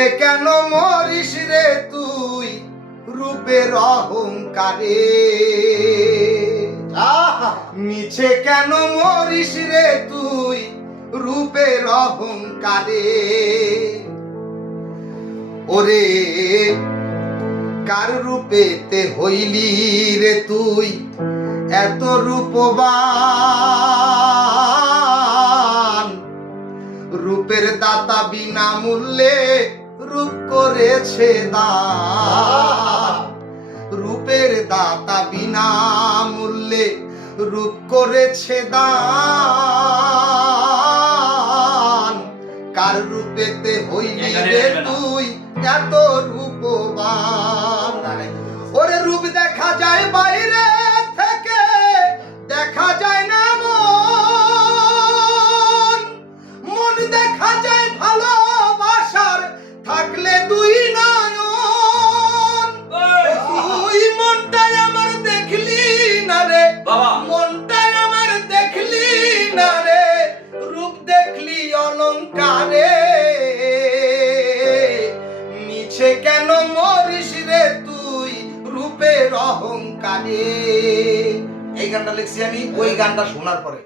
নিচে কেন মরিস রে তুই রূপের অহংকারে, নিচে কেন মরিস রে তুই রূপের অহংকারে। ওরে কার রূপেতে হইলি রে তুই এত রূপবান, রূপের দাতা বিনা মূল্যে রূপ করেছে দান, রূপের দাতা বিনা মূল্যে রূপ করেছে দান। কার রূপেতে হইলি রে তুই এত রূপবান। ওরে রূপ দেখা যায় বাইরে থেকে, দেখা যায় না মন, মন দেখা যায় ভালোবাসার থাকলে দুই নয়ন। তুই মনটাই আমার দেখলি না রে, মনটাই আমার দেখলি না রে, রূপ দেখলি অলংকারে। নিচে কেন মরিস রে তুই রূপের অহংকারে। এই গানটা লিখছি আমি ওই গানটা শোনার পরে।